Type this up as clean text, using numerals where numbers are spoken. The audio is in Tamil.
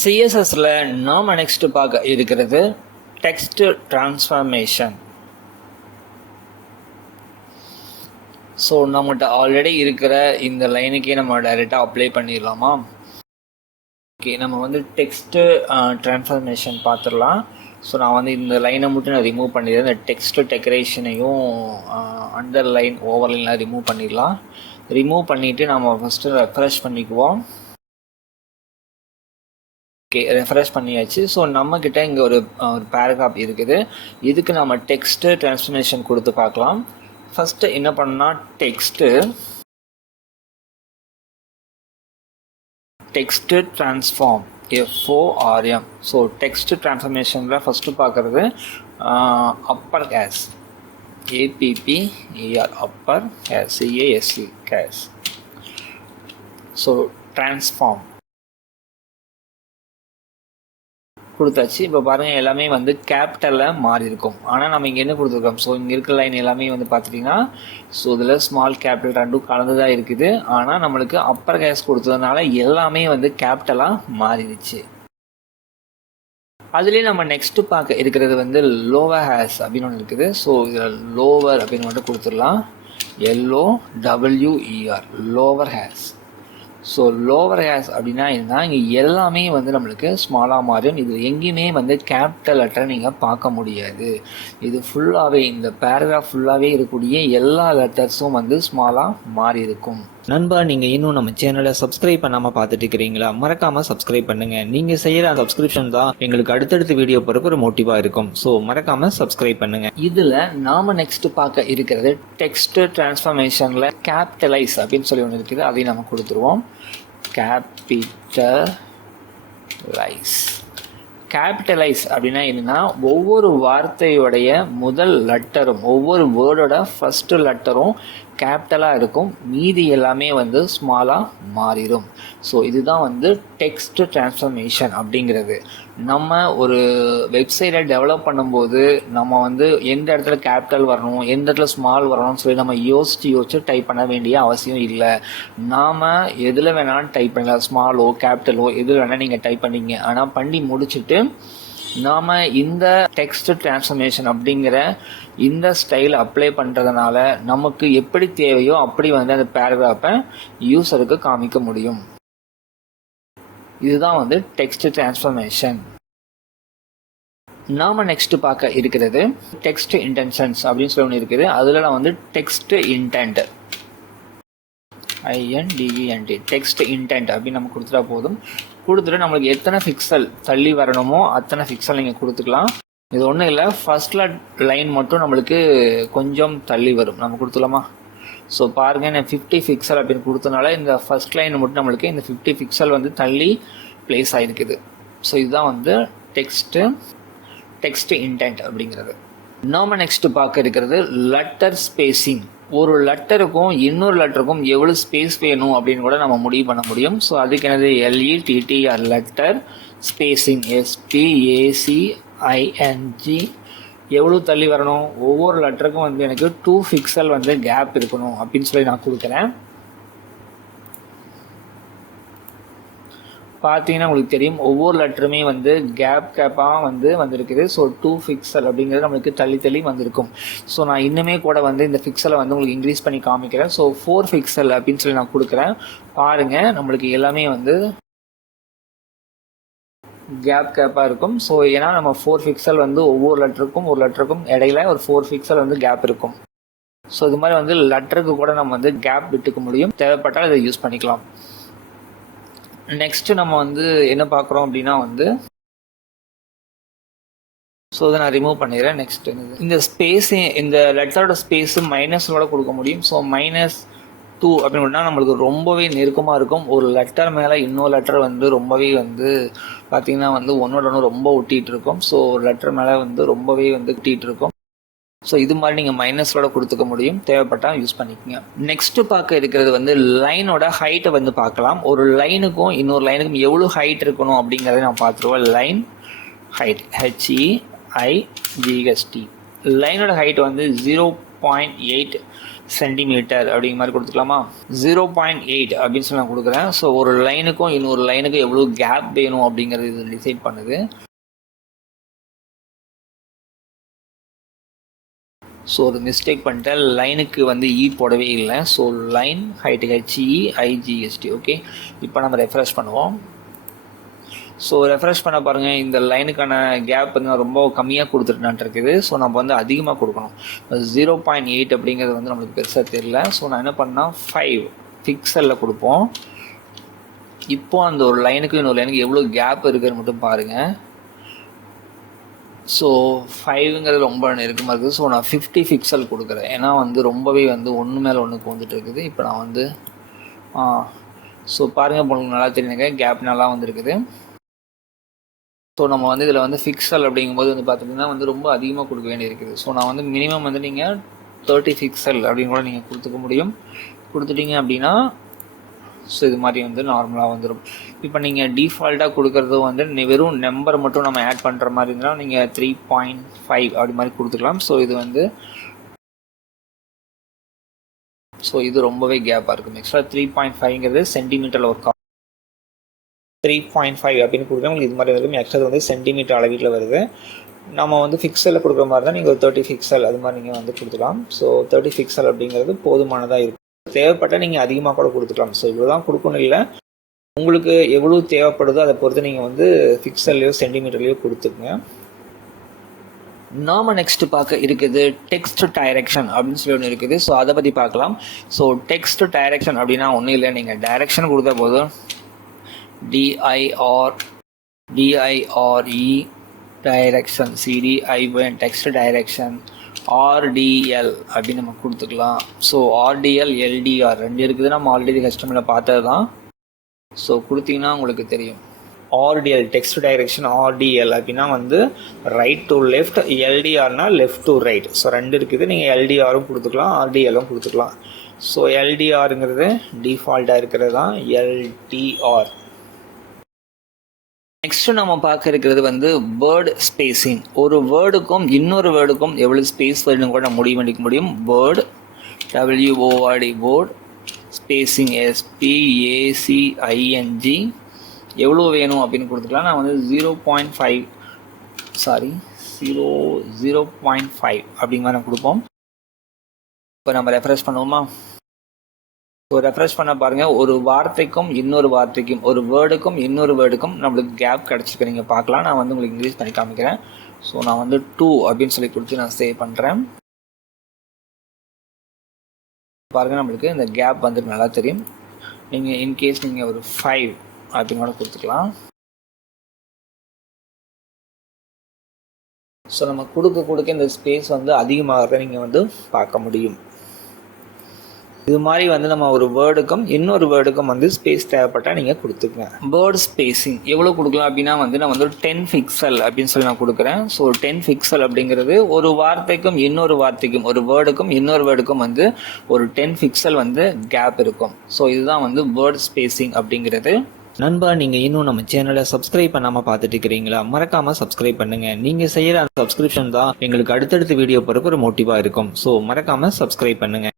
சிஎஸ்எஸ்ல நாம நெக்ஸ்ட் பார்க்க இருக்கிறது டெக்ஸ்ட் டிரான்ஸ்ஃபர்மேஷன். ஸோ நம்மகிட்ட ஆல்ரெடி இருக்கிற இந்த லைனுக்கே நம்ம டைரெக்டாக அப்ளை பண்ணிடலாமா? ஓகே, நம்ம வந்து டெக்ஸ்ட்டு டிரான்ஸ்ஃபர்மேஷன் பார்த்துடலாம். ஸோ நான் வந்து இந்த லைனை மட்டும் நான் ரிமூவ் பண்ணிடுறேன். இந்த டெக்ஸ்ட் டெக்கரேஷனையும் அண்டர் லைன் ஓவர்லைன்லாம் ரிமூவ் பண்ணிடலாம். ரிமூவ் பண்ணிவிட்டு நம்ம ஃபஸ்ட்டு ரெஃப்ரெஷ் பண்ணிக்குவோம். ஓகே, ரெஃப்ரெஷ் பண்ணியாச்சு. ஸோ நம்மக்கிட்ட இங்கே ஒரு பேராகிராஃப் இருக்குது. இதுக்கு நம்ம டெக்ஸ்ட்டு டிரான்ஸ்ஃபர்மேஷன் கொடுத்து பார்க்கலாம். ஃபஸ்ட்டு என்ன பண்ணால் text transform FORM. So text டிரான்ஸ்ஃபர்மேஷனில் ஃபஸ்ட்டு பார்க்குறது upper case APPER upper case CASE case. So transform கொடுத்தாச்சு. இப்போ பாருங்கள், எல்லாமே வந்து கேபிட்டலில் மாறி இருக்கும். ஆனால் நம்ம இங்கே என்ன கொடுத்துருக்கோம்? ஸோ இங்கே இருக்கிற லைன் எல்லாமே வந்து பார்த்துட்டிங்கன்னா ஸோ இதில் ஸ்மால் கேபிட்டல் ரெண்டும் கலந்து தான் இருக்குது. ஆனால் நம்மளுக்கு அப்பர் கேஸ் கொடுத்ததுனால எல்லாமே வந்து கேபிட்டலாக மாறிடுச்சு. அதுலேயே நம்ம நெக்ஸ்ட்டு பார்க்க இருக்கிறது வந்து லோவர் ஹேஸ் அப்படின்னு ஒன்று இருக்குது. ஸோ இதில் லோவர் அப்படின்னு மட்டும் கொடுத்துடலாம். LOWER lower has. So lower has அப்படின்னா என்னன்னா, இங்கே எல்லாமே வந்து நம்மளுக்கு ஸ்மாலாக மாறும். இது எங்கேயுமே வந்து கேபிட்டல் லெட்டரை நீங்கள் பார்க்க முடியாது. இது ஃபுல்லாகவே இந்த பேராகிராஃப் ஃபுல்லாகவே இருக்கக்கூடிய எல்லா லெட்டர்ஸும் வந்து ஸ்மாலாக மாறி இருக்கும். நண்பா, நீங்கள் இன்னும் நம்ம சேனலை சப்ஸ்கிரைப் பண்ணாமல் பார்த்துட்டு இருக்கிறீங்களா? மறக்காமல் சப்ஸ்கிரைப் பண்ணுங்கள். நீங்கள் செய்கிற அந்த சப்ஸ்கிரிப்ஷன் தான் எங்களுக்கு அடுத்தடுத்த வீடியோ போகிறக்கு ஒரு மோட்டிவாக இருக்கும். ஸோ மறக்காமல் சப்ஸ்கிரைப் பண்ணுங்கள். இதில் நாம் நெக்ஸ்ட் பார்க்க இருக்கிறது டெக்ஸ்ட் டிரான்ஸ்ஃபர்மேஷனில் கேபிட்டலைஸ் அப்படின்னு சொல்லி ஒன்று இருக்குது. அதையும் நம்ம கொடுத்துருவோம். கேபிட்டலைஸ் அப்படின்னா என்னன்னா, ஒவ்வொரு வார்த்தையுடைய முதல் லெட்டரும் ஒவ்வொரு வேர்டோட ஃபர்ஸ்ட் லெட்டரும் கேபிட்டலாக இருக்கும். மீதி எல்லாமே வந்து ஸ்மாலாக மாறிடும். ஸோ இதுதான் வந்து டெக்ஸ்ட் டிரான்ஸ்ஃபர்மேஷன் அப்படிங்கிறது. நம்ம ஒரு வெப்சைட்டை டெவலப் பண்ணும்போது நம்ம வந்து எந்த இடத்துல கேபிட்டல் வரணும், எந்த இடத்துல ஸ்மால் வரணும்னு சொல்லி நம்ம யோசிச்சு டைப் பண்ண வேண்டிய அவசியம் இல்லை. நாம் எதில் வேணாலும் டைப் பண்ணலாம். ஸ்மாலோ கேபிட்டலோ எதில் வேணால் நீங்கள் டைப் பண்ணிங்க. ஆனால் பண்ணி முடிச்சுட்டு நாம் இந்த டெக்ஸ்ட் டிரான்ஸ்ஃபர்மேஷன் அப்படிங்கிற இந்த ஸ்டைல் அப்ளை பண்ணுறதுனால நமக்கு எப்படி தேவையோ அப்படி வந்து அந்த பேராகிராஃபை யூஸருக்கு காமிக்க முடியும். இதுதான் வந்து டெக்ஸ்ட் டிரான்ஸ்ஃபர்மேஷன். நாம் நெக்ஸ்ட் பார்க்க இருக்கிறது டெக்ஸ்ட் இன்டென்ஷன்ஸ் அப்படின்னு சொல்லி ஒன்று இருக்குது. அதில் நான் வந்து text intend INDENT text intend அப்படின்னு நம்ம கொடுத்துட்டா போதும். கொடுத்துட்டு நம்மளுக்கு எத்தனை பிக்சல் தள்ளி வரணுமோ அத்தனை பிக்சல் நீங்கள் கொடுத்துக்கலாம். இது ஒன்றும் இல்லை, ஃபர்ஸ்ட் லைன் மட்டும் நம்மளுக்கு கொஞ்சம் தள்ளி வரும். நம்ம கொடுத்துலாமா? ஸோ பாருங்கள், நான் 50 பிக்சல் அப்படின்னு கொடுத்தனால இந்த ஃபர்ஸ்ட் லைன் மட்டும் நம்மளுக்கு இந்த 50 பிக்சல் வந்து தள்ளி பிளேஸ் ஆகிருக்குது. ஸோ இதுதான் வந்து டெக்ஸ்ட் இன்டென்ட் அப்படிங்கிறது. நாம நெக்ஸ்ட் பார்க்க இருக்கிறது லெட்டர் ஸ்பேசிங். ஒரு லெட்டருக்கும் இன்னொரு லெட்டருக்கும் எவ்வளோ ஸ்பேஸ் வேணும் அப்படின்னு கூட நம்ம முடிவு பண்ண முடியும். ஸோ அதுக்கு என்னது LETTR லெட்டர் ஸ்பேசிங் SPACING. எவ்வளோ தள்ளி வரணும்? ஒவ்வொரு லெட்டருக்கும் வந்து எனக்கு 2 பிக்சல் வந்து கேப் இருக்கணும் அப்படின்னு சொல்லி நான் கொடுக்குறேன். பார்த்தீங்கன்னா உங்களுக்கு தெரியும், ஒவ்வொரு லெட்டருமே வந்து கேப்பாக வந்துருக்குது. ஸோ 2 பிக்சல் அப்படிங்கிறது நம்மளுக்கு தள்ளி வந்திருக்கும். ஸோ நான் இன்னுமே கூட வந்து இந்த பிக்சலை வந்து உங்களுக்கு இன்க்ரீஸ் பண்ணி காமிக்கிறேன். ஸோ 4 பிக்சல் அப்படின்னு சொல்லி நான் கொடுக்குறேன். பாருங்கள், நம்மளுக்கு எல்லாமே வந்து கேப்பாக இருக்கும். ஸோ ஏன்னா நம்ம 4 பிக்சல் வந்து ஒவ்வொரு லெட்டருக்கும் இடையில ஒரு 4 பிக்சல் வந்து கேப் இருக்கும். ஸோ இது மாதிரி வந்து லெட்டருக்கு கூட நம்ம வந்து கேப் விட்டுக்க முடியும். தேவைப்பட்டால் இதை யூஸ் பண்ணிக்கலாம். நெக்ஸ்ட் நம்ம வந்து என்ன பார்க்குறோம் அப்படின்னா வந்து, ஸோ இதை நான் ரிமூவ் பண்ணிடுறேன். நெக்ஸ்ட் இந்த ஸ்பேஸ், இந்த லெட்டரோட ஸ்பேஸு மைனஸோட கொடுக்க முடியும். ஸோ -2 அப்படின்னா நம்மளுக்கு ரொம்பவே நெருக்கமாக இருக்கும். ஒரு லெட்டர் மேலே இன்னொரு லெட்டர் வந்து ரொம்பவே வந்து பார்த்திங்கன்னா வந்து ஒன்னோட ஒன்று ரொம்ப ஒட்டிகிட்டு இருக்கும். ஸோ ஒரு லெட்டர் மேலே வந்து ரொம்பவே வந்து ஒட்டிகிட்டு இருக்கும். ஸோ இது மாதிரி நீங்கள் மைனஸோட கொடுத்துக்க முடியும். தேவைப்பட்டால் யூஸ் பண்ணிக்கோங்க. நெக்ஸ்ட்டு பார்க்க இருக்கிறது வந்து லைனோட ஹைட்டை வந்து பார்க்கலாம். ஒரு லைனுக்கும் இன்னொரு லைனுக்கும் எவ்வளோ ஹைட் இருக்கணும் அப்படிங்கிறத நான் பார்த்துருவோம். Line height HEIGHT. லைனோட ஹைட் வந்து 0.8 சென்டிமீட்டர் அப்படிங்கிற மாதிரி கொடுத்துக்கலாமா? 0.8 அப்படின்னு சொல்லி நான் கொடுக்குறேன். ஸோ ஒரு லைனுக்கும் இன்னொரு லைனுக்கும் எவ்வளோ கேப் வேணும் அப்படிங்கிறது இது டிசைட் பண்ணுது. ஸோ ஒரு மிஸ்டேக் பண்ணிட்டேன், லைனுக்கு வந்து போடவே இல்லை. So line height HEIGST. Okay, இப்போ நம்ம ரெஃப்ரெஷ் பண்ணுவோம். ஸோ ரெஃப்ரெஷ் பண்ண பாருங்கள், இந்த லைனுக்கான கேப் வந்து ரொம்ப கம்மியாக கொடுத்துட்டுனான் இருக்குது. ஸோ நம்ம வந்து அதிகமாக கொடுக்கணும். 0.8 அப்படிங்கிறது வந்து நம்மளுக்கு பெருசாக தெரியல. ஸோ நான் என்ன பண்ணால் 5 பிக்சலில் கொடுப்போம். இப்போ அந்த ஒரு லைனுக்கு இன்னொரு லைனுக்கு எவ்வளோ கேப் இருக்குதுன்னு மட்டும் பாருங்கள். ஸோ 5ங்கிறது ரொம்ப நெருக்கமாக இருக்குது. ஸோ நான் 50 பிக்சல் கொடுக்குறேன். ஏன்னா வந்து ரொம்பவே வந்து ஒன்று மேலே ஒன்றுக்கு வந்துட்டு இருக்குது. இப்போ நான் வந்து ஸோ பாருங்கள், உங்களுக்கு நல்லா தெரியுங்க, கேப் நல்லா வந்துருக்குது. ஸோ நம்ம வந்து இதில் வந்து பிக்சல் அப்படிங்கும்போது வந்து பார்த்திங்கன்னா வந்து ரொம்ப அதிகமாக கொடுக்க வேண்டியிருக்குது. ஸோ நான் வந்து மினிமம் வந்து நீங்கள் 30 பிக்சல் அப்படின்னு கூட நீங்கள் கொடுத்துக்க முடியும். கொடுத்துட்டீங்க அப்படின்னா ஸோ இது மாதிரி வந்து நார்மலாக வந்துடும். இப்போ நீங்கள் டிஃபால்ட்டாக கொடுக்குறது வந்து வெறும் நம்பர் மட்டும் நம்ம ஆட் பண்ணுற மாதிரி இருந்தால் நீங்கள் 3.5 அப்படி மாதிரி கொடுத்துக்கலாம். ஸோ இது வந்து ஸோ இது ரொம்பவே கேப்பாக இருக்கும். எக்ஸ்ட்ரா 3.5ங்கிறது சென்டிமீட்டரில் ஒர்க் ஆகும். 3.5 அப்படின்னு கொடுக்குறேன். உங்களுக்கு இது மாதிரி இருக்கும். எக்ஸ்ட்ரா வந்து சென்டிமீட்டர் அளவில் வருது. நம்ம வந்து பிக்சலில் கொடுக்குற மாதிரி தான் நீங்கள் ஒரு 30 பிக்சல் அது மாதிரி நீங்கள் வந்து கொடுத்துக்கலாம். ஸோ 30 பிக்சல் அப்படிங்கிறது போதுமானதாக இருக்கும். தேவைப்பட்டால் நீங்கள் அதிகமாக கூட கொடுத்துக்கலாம். ஸோ இவ்வளோ தான் கொடுக்கணும் இல்லை, உங்களுக்கு எவ்வளோ தேவைப்படுதோ அதை பொறுத்து நீங்கள் வந்து பிக்சல்லையோ சென்டிமீட்டர்லையோ கொடுத்துக்குங்க. நாம் நெக்ஸ்ட் பார்க்க இருக்குது டெக்ஸ்ட் டைரக்ஷன் அப்படின்னு சொல்லி ஒன்று இருக்குது. ஸோ அதை பற்றி பார்க்கலாம். ஸோ டெக்ஸ்ட் டைரக்ஷன் அப்படின்னா ஒன்றும் இல்லை, நீங்கள் டைரக்ஷன் கொடுத்தா போதும். DIRE direction, CDIY text direction, RDL அப்படின்னு நம்ம கொடுத்துக்கலாம். ஸோ RDL LDR 2 இருக்குது. நம்ம ஆல்ரெடி கஸ்டமரில் பார்த்தது தான். ஸோ கொடுத்தீங்கன்னா உங்களுக்கு தெரியும். RDL டெக்ஸ்ட் டைரக்ஷன், RDL அப்படின்னா வந்து ரைட் டு லெஃப்ட், LDRனா லெஃப்ட் டு ரைட். ஸோ 2 இருக்குது. நீங்கள் LDRும் கொடுத்துக்கலாம், RDLும் கொடுத்துக்கலாம். ஸோ LDRங்கிறது டிஃபால்ட்டாக இருக்கிறது தான் LDR. நெக்ஸ்ட்டு நம்ம பார்க்க இருக்கிறது வந்து வேர்டு ஸ்பேஸிங். ஒரு வேர்டுக்கும் இன்னொரு வேர்டுக்கும் எவ்வளோ ஸ்பேஸ் வேர்டுன்னு கூட நம்ம முடிவு பண்ணிக்க முடியும். Word WORD word spacing SPACING எவ்வளோ வேணும் அப்படின்னு கொடுத்துக்கலாம். நான் வந்து 0.5 அப்படிங்கிற மாதிரி கொடுப்போம். இப்போ நம்ம ரெஃப்ரெஷ் பண்ணுவோமா? ஸோ ரெஃப்ரெஷ் பண்ண பாருங்கள், ஒரு வார்த்தைக்கும் இன்னொரு வார்த்தைக்கும், ஒரு வேர்டுக்கும் இன்னொரு வேர்டுக்கும் நம்மளுக்கு கேப் கிடச்சிருக்கு. நீங்கள் பார்க்கலாம். நான் வந்து உங்களுக்கு இன்க்ரீஸ் பண்ணி காமிக்கிறேன். ஸோ நான் வந்து 2 அப்படின்னு சொல்லி கொடுத்து நான் சேவ் பண்ணுறேன். பாருங்கள், நம்மளுக்கு இந்த கேப் வந்து நல்லா தெரியும். நீங்கள் இன்கேஸ் நீங்கள் ஒரு 5 அப்படின்னு கூட கொடுத்துக்கலாம். ஸோ நம்ம கொடுக்க இந்த ஸ்பேஸ் வந்து அதிகமாகிறத நீங்கள் வந்து பார்க்க முடியும். இது மாதிரி வந்து நம்ம ஒரு வேர்டுக்கும் இன்னொரு வேர்டுக்கும் வந்து ஸ்பேஸ் தேவைப்பட்டால் நீங்கள் கொடுத்துக்கங்க. வேர்டு ஸ்பேஸிங் எவ்வளோ கொடுக்கலாம் அப்படின்னா வந்து நான் வந்து 10 பிக்சல் அப்படின்னு சொல்லி நான் கொடுக்குறேன். ஸோ 10 பிக்சல் அப்படிங்கிறது ஒரு வார்த்தைக்கும் இன்னொரு வார்த்தைக்கும், ஒரு வேர்டுக்கும் இன்னொரு வேர்டுக்கும் வந்து ஒரு 10 பிக்சல் வந்து கேப் இருக்கும். ஸோ இதுதான் வந்து வேர்டு ஸ்பேஸிங் அப்படிங்கிறது. நண்பா, நீங்கள் இன்னும் நம்ம சேனலை சப்ஸ்கிரைப் பண்ணாமல் பார்த்துட்டு இருக்கிறீங்களா? மறக்காமல் சப்ஸ்கிரைப் பண்ணுங்கள். நீங்கள் செய்கிற அந்த சப்ஸ்கிரிப்ஷன் தான் எங்களுக்கு அடுத்தடுத்த வீடியோ பிறகு ஒரு மோட்டிவாக இருக்கும். ஸோ மறக்காமல் சப்ஸ்கிரைப் பண்ணுங்கள்.